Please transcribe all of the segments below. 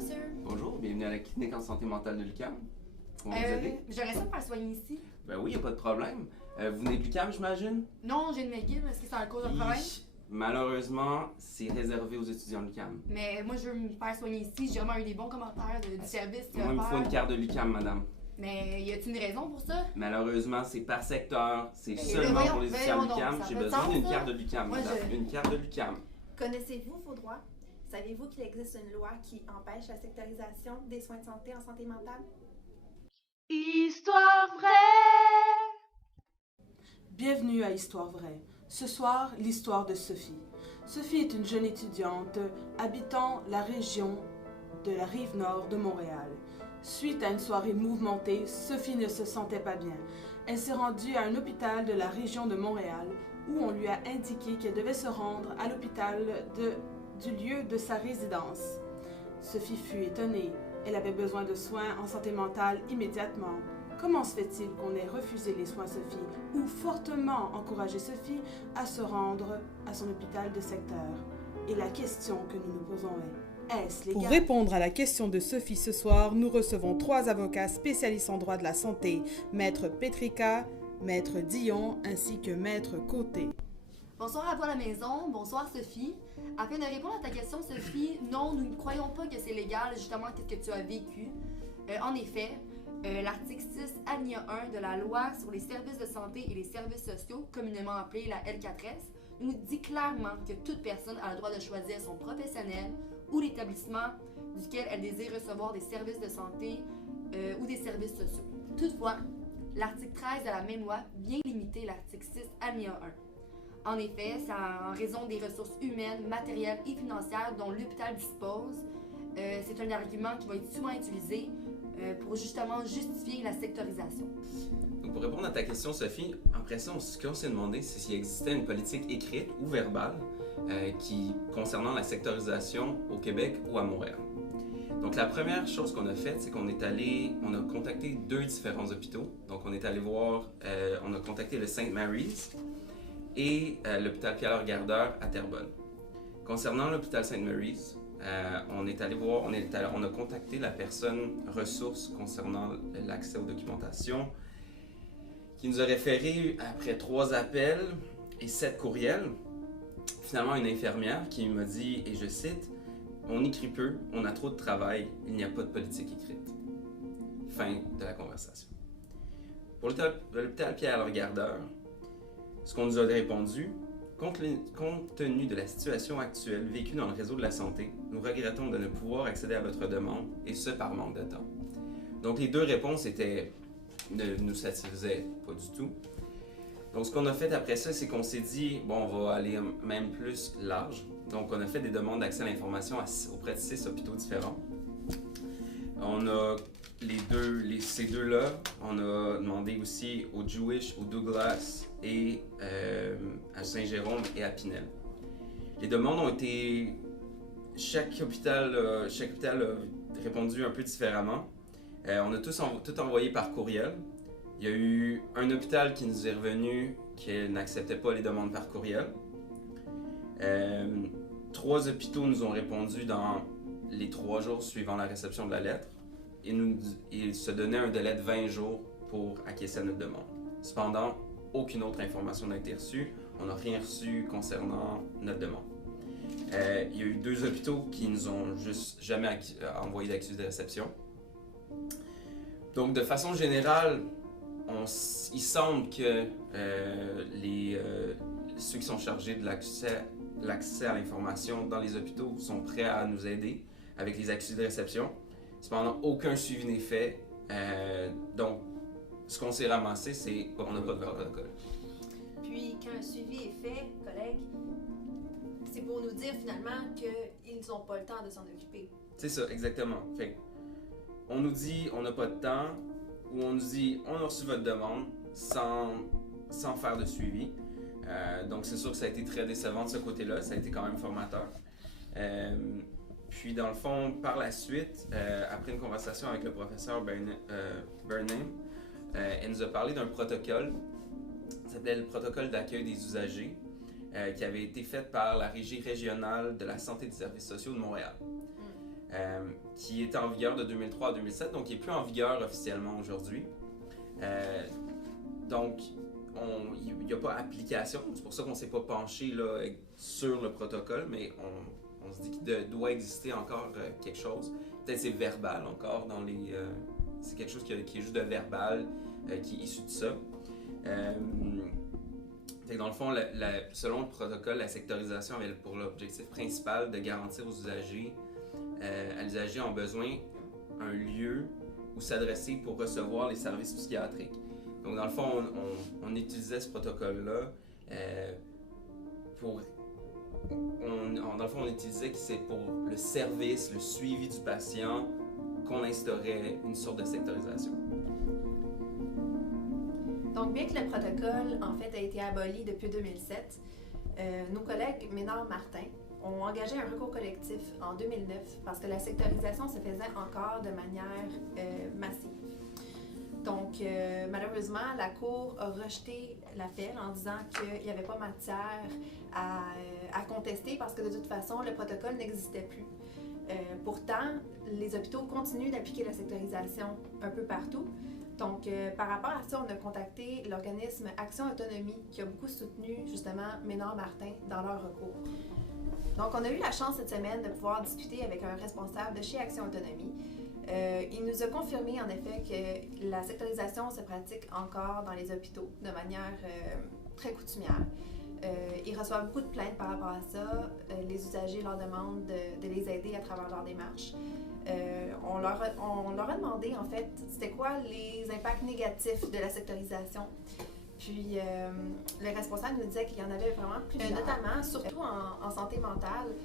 monsieur. Bonjour, bienvenue à la clinique en santé mentale de l'UQAM. Comment vous aider? J'aurais ça me faire soigner ici. Ben oui, il n'y a pas de problème. Vous venez de l'UQAM, j'imagine? Non, j'ai une McGill. Est-ce que c'est à cause d'un problème? Malheureusement, c'est réservé aux étudiants de l'UQAM. Mais moi, je veux me faire soigner ici. J'ai vraiment eu des bons commentaires du service. Moi, il me faut une carte de l'UQAM, madame. Mais y a-t-il une raison pour ça? Malheureusement, c'est par secteur. C'est Mais seulement voyons, pour les étudiants de voyons l'UQAM. donc, J'ai ça fait besoin sens, d'une ça? carte de l'UQAM, Moi, madame. Une carte de l'UQAM. Connaissez-vous vos droits? Savez-vous qu'il existe une loi qui empêche la sectorisation des soins de santé en santé mentale? Histoire vraie! Bienvenue à Histoire vraie. Ce soir, l'histoire de Sophie. Sophie est une jeune étudiante habitant la région de la rive nord de Montréal. Suite à une soirée mouvementée, Sophie ne se sentait pas bien. Elle s'est rendue à un hôpital de la région de Montréal où on lui a indiqué qu'elle devait se rendre à l'hôpital du lieu de sa résidence. Sophie fut étonnée. Elle avait besoin de soins en santé mentale immédiatement. Comment se fait-il qu'on ait refusé les soins à Sophie ou fortement encouragé Sophie à se rendre à son hôpital de secteur? Et la question que nous nous posons est, est-ce légal? Pour répondre à la question de Sophie ce soir, nous recevons 3 avocats spécialistes en droit de la santé, Maître Petrika, Maître Dion ainsi que Maître Côté. Bonsoir à toi à la maison. Bonsoir, Sophie. Afin de répondre à ta question, Sophie, non, nous ne croyons pas que c'est légal, justement, qu'est-ce que tu as vécu. En effet, l'article 6, alinéa 1 de la loi sur les services de santé et les services sociaux, communément appelée la L4S, nous dit clairement que toute personne a le droit de choisir son professionnel ou l'établissement duquel elle désire recevoir des services de santé ou des services sociaux. Toutefois, l'article 13 de la même loi vient limiter l'article 6, alinéa 1. En effet, c'est en raison des ressources humaines, matérielles et financières dont l'hôpital dispose. C'est un argument qui va être souvent utilisé pour justement justifier la sectorisation. Donc, pour répondre à ta question, Sophie, après ça, ce qu'on s'est demandé, c'est s'il existait une politique écrite ou verbale concernant la sectorisation au Québec ou à Montréal. Donc, la première chose qu'on a faite, c'est qu'on a contacté 2 différents hôpitaux. Donc, on est allé voir, on a contacté le St. Mary's et l'hôpital Pierre-Gardeur à Terrebonne. Concernant l'hôpital St. Mary's, on a contacté la personne ressource concernant l'accès aux documentations, qui nous a référé après 3 appels et 7 courriels. Finalement, une infirmière qui m'a dit, et je cite, « On écrit peu, on a trop de travail, il n'y a pas de politique écrite. » Fin de la conversation. Pour l'hôpital Pierre-Gardeur, ce qu'on nous a répondu, compte tenu de la situation actuelle vécue dans le réseau de la santé, nous regrettons de ne pouvoir accéder à votre demande, et ce par manque de temps. Donc les 2 réponses ne nous satisfaisaient pas du tout. Donc ce qu'on a fait après ça, c'est qu'on s'est dit, bon, on va aller même plus large. Donc on a fait des demandes d'accès à l'information auprès de 6 hôpitaux différents. On a ces 2-là, on a demandé aussi au Jewish, au Douglas et à Saint-Jérôme et à Pinel. Les demandes ont été... Chaque hôpital a répondu un peu différemment. On a tout envoyé par courriel. Il y a eu un hôpital qui nous est revenu qu'il n'acceptait pas les demandes par courriel. 3 hôpitaux nous ont répondu dans les 3 jours suivant la réception de la lettre. Ils se donnaient un délai de 20 jours pour acquiescer à notre demande. Cependant, aucune autre information n'a été reçue. On n'a rien reçu concernant notre demande. Il y a eu 2 hôpitaux qui nous ont juste jamais envoyé d'accusé de réception. Donc, de façon générale, il semble que ceux qui sont chargés de l'accès à l'information dans les hôpitaux sont prêts à nous aider avec les accusés de réception. Cependant, aucun suivi n'est fait. Donc, ce qu'on s'est ramassé, c'est qu'on n'a pas de protocole. Puis, quand un suivi est fait, collègues, c'est pour nous dire finalement qu'ils n'ont pas le temps de s'en occuper. C'est ça, exactement. Fait on nous dit on n'a pas de temps, ou on nous dit on a reçu votre demande sans faire de suivi. Donc, c'est sûr que ça a été très décevant de ce côté-là. Ça a été quand même formateur. Puis, dans le fond, par la suite, après une conversation avec le professeur Burnham, elle nous a parlé d'un protocole. Ça s'appelait le protocole d'accueil des usagers, qui avait été fait par la Régie régionale de la santé et des services sociaux de Montréal. qui était en vigueur de 2003 à 2007, donc qui n'est plus en vigueur officiellement aujourd'hui. Donc, il n'y a pas application, c'est pour ça qu'on ne s'est pas penché là, sur le protocole, mais on se dit qu'il doit exister encore quelque chose. Peut-être c'est verbal encore dans les... c'est quelque chose qui est juste de verbal, qui est issu de ça. Dans le fond, selon le protocole, la sectorisation avait pour l'objectif principal de garantir aux usagers, à l'usager en besoin, un lieu où s'adresser pour recevoir les services psychiatriques. Donc, dans le fond, on utilisait ce protocole-là pour... dans le fond, on utilisait que c'est pour le service, le suivi du patient qu'on instaurait une sorte de sectorisation. Donc, bien que le protocole, en fait, a été aboli depuis 2007, nos collègues Ménard-Martin ont engagé un recours collectif en 2009 parce que la sectorisation se faisait encore de manière massive. Donc, malheureusement, la Cour a rejeté l'appel en disant qu'il n'y avait pas matière à contester parce que de toute façon, le protocole n'existait plus. Pourtant, les hôpitaux continuent d'appliquer la sectorisation un peu partout. Donc, par rapport à ça, on a contacté l'organisme Action Autonomie qui a beaucoup soutenu justement Ménard-Martin dans leur recours. Donc, on a eu la chance cette semaine de pouvoir discuter avec un responsable de chez Action Autonomie. Il nous a confirmé en effet que la sectorisation se pratique encore dans les hôpitaux de manière très coutumière. Ils reçoivent beaucoup de plaintes par rapport à ça. Les usagers leur demandent de les aider à travers leur démarche. On leur a demandé en fait c'était quoi les impacts négatifs de la sectorisation. Puis le responsable nous disait qu'il y en avait vraiment plusieurs. Notamment, surtout en santé mentale,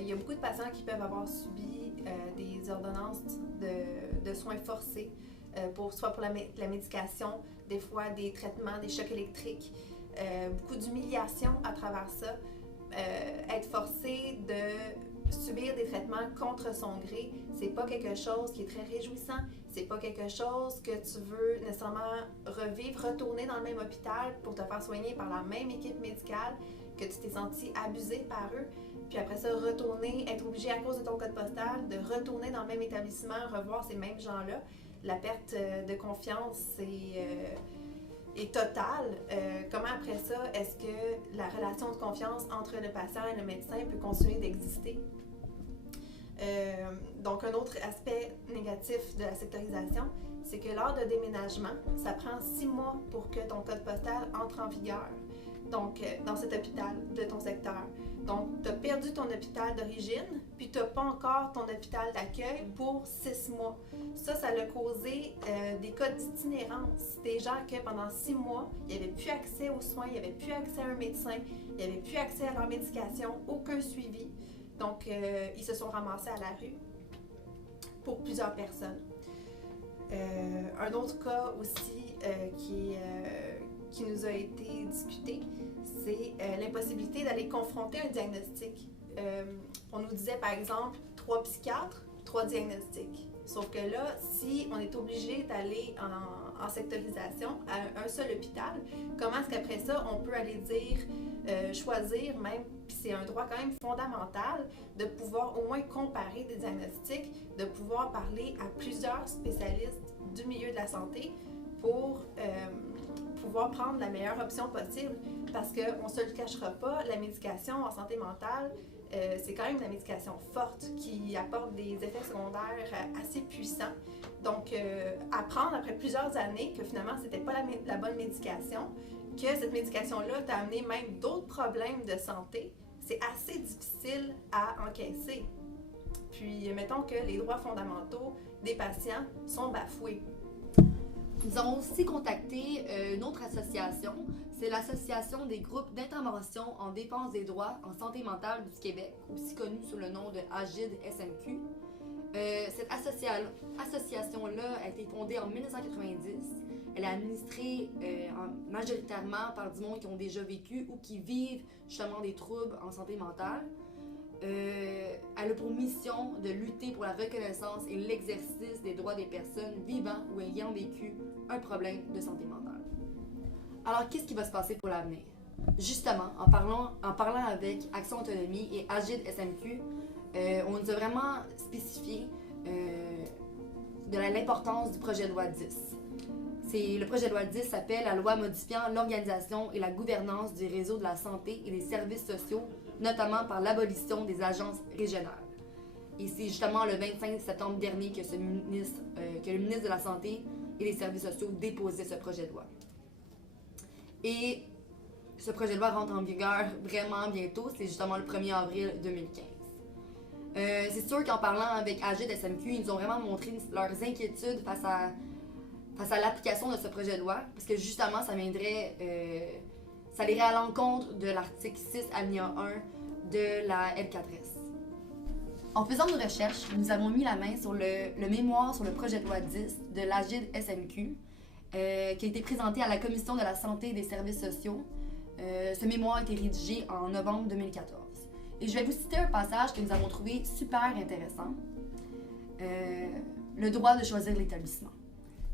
il y a beaucoup de patients qui peuvent avoir subi des ordonnances de soins forcés, soit pour la médication, des fois des traitements, des chocs électriques, beaucoup d'humiliation à travers ça, être forcé de subir des traitements contre son gré, c'est pas quelque chose qui est très réjouissant, c'est pas quelque chose que tu veux nécessairement revivre, retourner dans le même hôpital pour te faire soigner par la même équipe médicale, que tu t'es senti abusé par eux, puis après ça, retourner, être obligé à cause de ton code postal, de retourner dans le même établissement, revoir ces mêmes gens-là. La perte de confiance, est totale. Comment après ça, est-ce que la relation de confiance entre le patient et le médecin peut continuer d'exister? Donc, un autre aspect négatif de la sectorisation, c'est que lors de déménagement, ça prend 6 mois pour que ton code postal entre en vigueur. Donc, dans cet hôpital de ton secteur. Donc, tu as perdu ton hôpital d'origine, puis tu n'as pas encore ton hôpital d'accueil pour 6 mois. Ça a causé des cas d'itinérance. Des gens que pendant 6 mois, il n'y avait plus accès aux soins, il n'y avait plus accès à un médecin, il n'y avait plus accès à leur médication, aucun suivi. Donc, ils se sont ramassés à la rue pour plusieurs personnes. Un autre cas aussi qui nous a été discuté, c'est l'impossibilité d'aller confronter un diagnostic. On nous disait par exemple 3 psychiatres, 3 diagnostics. Sauf que là, si on est obligé d'aller en sectorisation à un seul hôpital, comment est-ce qu'après ça, on peut aller dire, choisir même, puis c'est un droit quand même fondamental, de pouvoir au moins comparer des diagnostics, de pouvoir parler à plusieurs spécialistes du milieu de la santé pour pouvoir prendre la meilleure option possible. Parce qu'on ne se le cachera pas, la médication en santé mentale, c'est quand même de la médication forte qui apporte des effets secondaires assez puissants. Donc, apprendre après plusieurs années que finalement, c'était pas la bonne médication, que cette médication-là t'a amené même d'autres problèmes de santé, c'est assez difficile à encaisser. Puis, mettons que les droits fondamentaux des patients sont bafoués. Nous avons aussi contacté une autre association, c'est l'Association des groupes d'intervention en défense des droits en santé mentale du Québec, aussi connue sous le nom de AGID-SMQ. Cette association-là a été fondée en 1990. Elle est administrée majoritairement par du monde qui ont déjà vécu ou qui vivent justement des troubles en santé mentale. Elle a pour mission de lutter pour la reconnaissance et l'exercice des droits des personnes vivant ou ayant vécu un problème de santé mentale. Alors, qu'est-ce qui va se passer pour l'avenir? Justement, en parlant avec Action Autonomie et AGID-SMQ, on nous a vraiment spécifié de l'importance du projet de loi 10. Le projet de loi 10 s'appelle la loi modifiant l'organisation et la gouvernance du réseau de la santé et des services sociaux, notamment par l'abolition des agences régionales. Et c'est justement le 25 septembre dernier que le ministre de la Santé et des Services sociaux déposait ce projet de loi. Et ce projet de loi rentre en vigueur vraiment bientôt, c'est justement le 1er avril 2015. C'est sûr qu'en parlant avec AGID SMQ, ils nous ont vraiment montré leurs inquiétudes face à l'application de ce projet de loi, parce que justement, ça irait à l'encontre de l'article 6 alinéa 1 de la L4S. En faisant nos recherches, nous avons mis la main sur le mémoire sur le projet de loi 10 de l'AGID SMQ, qui a été présenté à la Commission de la santé et des services sociaux. Ce mémoire a été rédigé en novembre 2014. Et je vais vous citer un passage que nous avons trouvé super intéressant. Le droit de choisir l'établissement.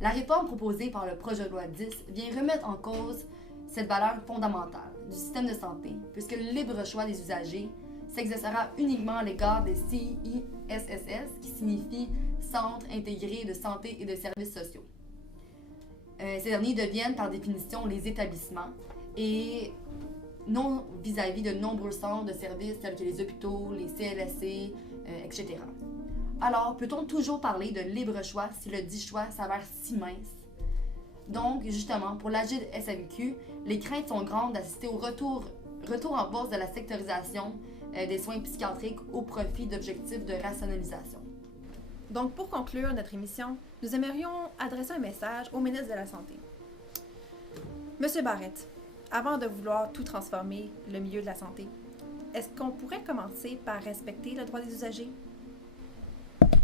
La réforme proposée par le projet de loi 10 vient remettre en cause cette valeur fondamentale du système de santé, puisque le libre choix des usagers s'exercera uniquement à l'égard des CISSS, qui signifie Centres intégrés de santé et de services sociaux. Ces derniers deviennent par définition les établissements et non vis-à-vis de nombreux centres de services tels que les hôpitaux, les CLSC, etc. Alors, peut-on toujours parler de libre choix si le dit choix s'avère si mince? Donc, justement, pour l'AGID SMQ, les craintes sont grandes d'assister au retour en bourse de la sectorisation des soins psychiatriques au profit d'objectifs de rationalisation. Donc, pour conclure notre émission, nous aimerions adresser un message au ministre de la Santé. Monsieur Barrette, avant de vouloir tout transformer, le milieu de la santé, est-ce qu'on pourrait commencer par respecter le droit des usagers?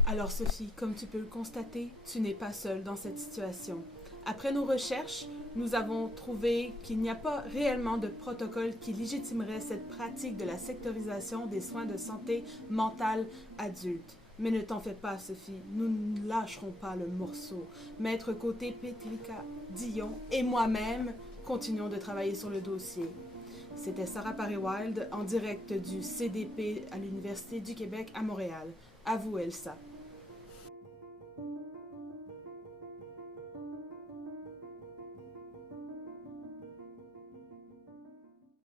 Alors Sophie, comme tu peux le constater, tu n'es pas seule dans cette situation. Après nos recherches, nous avons trouvé qu'il n'y a pas réellement de protocole qui légitimerait cette pratique de la sectorisation des soins de santé mentale adultes. Mais ne t'en fais pas, Sophie, nous ne lâcherons pas le morceau. Maître Côté, Petrika, Dion et moi-même continuons de travailler sur le dossier. C'était Sarah Parry-Wild en direct du CDP à l'Université du Québec à Montréal. À vous, Elsa.